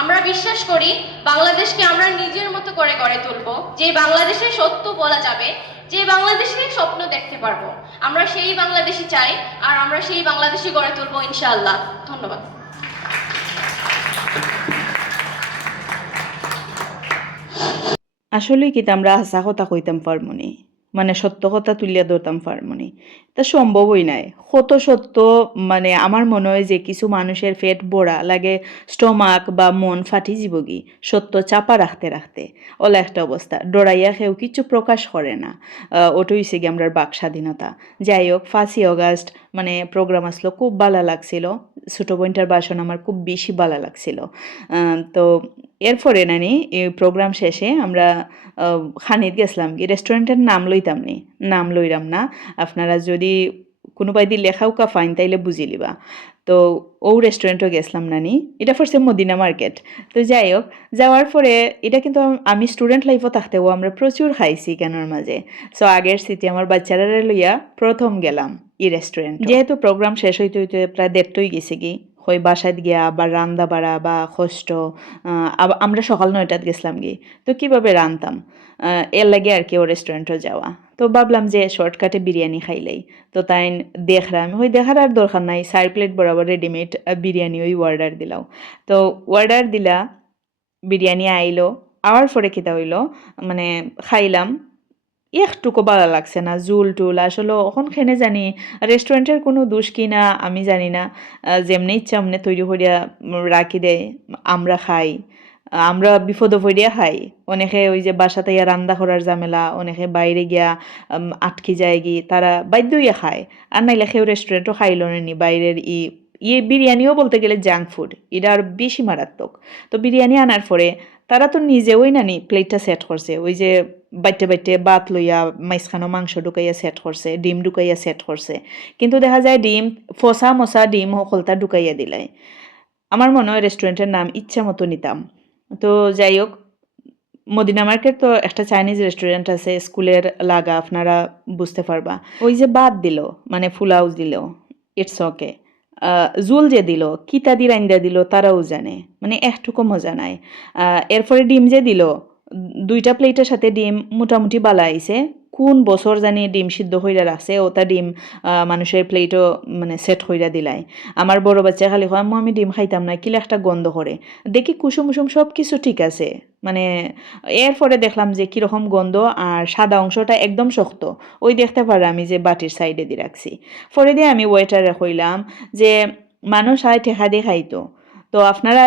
আমরা বিশ্বাস করি বাংলাদেশকে আমরা নিজের মতো করে গড়ে তুলব। যে বাংলাদেশে সত্য বলা যাবে, যে বাংলাদেশে স্বপ্ন দেখতে পারব। আমরা সেই বাংলাদেশি চাই আর আমরা সেই বাংলাদেশি গড়ে তুলবো ইনশাআল্লাহ। ধন্যবাদ। আসলে কি আমরা হাসা কথা কইতাম পারমনি মানে সত্য কথা তুলিয়া ধরতাম পারমনি তা সম্ভবই নাই। কত সত্য মানে আমার মনে হয় যে কিছু মানুষের পেট বড়া লাগে স্টমাক বা মন ফাটি যাবগি সত্য চাপা রাখতে রাখতে। ওলা একটা অবস্থা ডরাইয়া কেউ কিছু প্রকাশ করে না। আহ, ওটা হইছে গিয়ে আমরার বাক স্বাধীনতা। যাই হোক ফার্স্টই অগাস্ট মানে প্রোগ্রাম আসলো খুব ভালো লাগছিল। ছোটো বোনটার বাসন আমার খুব বেশি ভালো লাগছিল। তো এরপরে নানি প্রোগ্রাম শেষে আমরা খানিত গেছিলাম কি রেস্টুরেন্টের নাম লইতাম নি। নাম লইরাম না। আপনারা যদি কোনোবাই দি লেখাও কা ফাইন, তাইলে বুঝি লিবা। তো ও রেস্টুরেন্টও গেছিলাম নানি। এটা ফার্স্টে মদিনা মার্কেট তো যাই হোক যাওয়ার পরে এটা কিন্তু আমি স্টুডেন্ট লাইফও থাকতেও আমরা প্রচুর খাইছি কেনর মাঝে। সো আগের স্মৃতি আমার বাচ্চারা লইয়া প্রথম গেলাম এই রেস্টুরেন্ট যেহেতু প্রোগ্রাম শেষ হইতে হইতে প্রায় দেড়টাই গেছে কি হয় বাসায় গিয়া বা রান্দা বাড়া বা কষ্ট আমরা সকাল নয়টাত গেছিলাম গিয়ে তো কীভাবে রানতাম? এর লাগে আর কি ও রেস্টুরেন্টও যাওয়া। তো ভাবলাম যে শর্টকাটে বিরিয়ানি খাইলেই তো তাই দেখলাম ওই দেখার আর দরকার নাই, চার প্লেট বরাবর রেডিমেড বিরিয়ানি ওই অর্ডার দিলাম তো অর্ডার দিলা, বিরিয়ানি আইলো আওয়ার পরে কিতা হইল মানে খাইলাম। একটুকু ভালো লাগছে না, জুল টুল। আসলে ওখন খেনে জানি রেস্টুরেন্টের কোনো দোষ কি না, আমি জানি না। যেমনি ইচ্ছা অমনে তৈরি করিয়া রাখি দেয় আমরা খাই। আমরা বিপদ ভরিয়া খাই। অনেকে ওই যে বাসাতে ইয়া রান্না করার ঝামেলা, অনেকে বাইরে গিয়া আটকি যায় গি, তারা বাধ্য হইয়া খায়। আর নাইলে সেও রেস্টুরেন্টও খাইল নি, বাইরের ই ইয়ে বিরিয়ানিও বলতে গেলে জাঙ্ক ফুড এটা আর বেশি মারাত্মক। তো বিরিয়ানি আনার পরে তারা তো নিজে নিজেওই নানি প্লেটটা সেট করছে, ওই যে বাইটে বাইটে বাত লইয়া মাইসখানো মাংস ঢুকাইয়া সেট করছে, ডিম ঢুকাইয়া সেট করছে। কিন্তু দেখা যায় ডিম, ফসা মশা ডিম সকলতা ঢুকাইয়া দিলাই। আমার মনে হয় রেস্টুরেন্টের নাম ইচ্ছা মতো নিতাম। তো যাই হোক, মদিনা মার্কেট তো একটা চাইনিজ রেস্টুরেন্ট আছে, স্কুলের লাগা, আপনারা বুঝতে পারবা। ওই যে বাদ দিল মানে ফুল হাউস দিল ইটস ওকে জুল যে দিল কিতা দি রান্দা দিল তারাও জানে। মানে একটুকু মজা নাই। এরপরে ডিম যে দিল দুইটা প্লেটের সাথে ডিম মোটামুটি বালা আইছে। কোন বছর জানি ডিম সিদ্ধ হইরা রাখছে ওটা ডিম মানুষের প্লেটও মানে সেট হইরা দিলাই। আমার বড় বাচ্চা খালি হয় "আম্মু, আমি ডিম খাইতাম না কিলা একটা গন্ধ করে? দেখি কুসুম কুসুম সব কিছু ঠিক আছে। মানে এরপরে দেখলাম যে কীরকম গন্ধ আর সাদা অংশটা একদম শক্ত। ওই দেখতে পারে আমি যে বাটির সাইডে দিয়ে রাখছি। পরে দিয়ে আমি ওয়েটারে কইলাম যে, মানুষ আয় ঠেকা দিয়ে খাইতো। তো আপনারা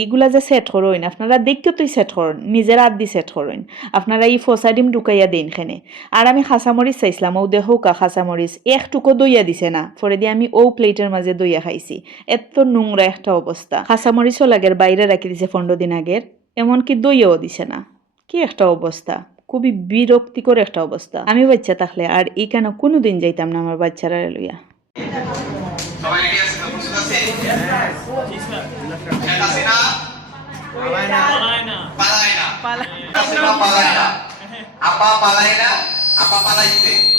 এইগুলা যে সেট করইন, আপনারা দেখতে তুই সেট করুন নিজের আদ সেট করইন। আপনারা এই ফসা ডিম ঢুকাইয়া দিন খেনে আর আমি খাসামরিচ চাইছিলাম, ও দেখো কা খাসামরিচ একটুকু দইয়া দিছে না। পরে দিয়ে আমি ও প্লেটের মাঝে দইয়া খাইছি। এত নোংরা একটা অবস্থা। খাসামরিচও লাগের, বাইরে রাখি দিছে পনেরো দিন আগের। এমনকি দইয়াও দিছে না। কি একটা অবস্থা? খুবই বিরক্তিকর একটা অবস্থা। আমি বাচ্চা থাকলে আর এই কেন কোনো দিন যাইতাম না আমার বাচ্চারা লইয়া? আপা পালায় না আপা পালাইছে।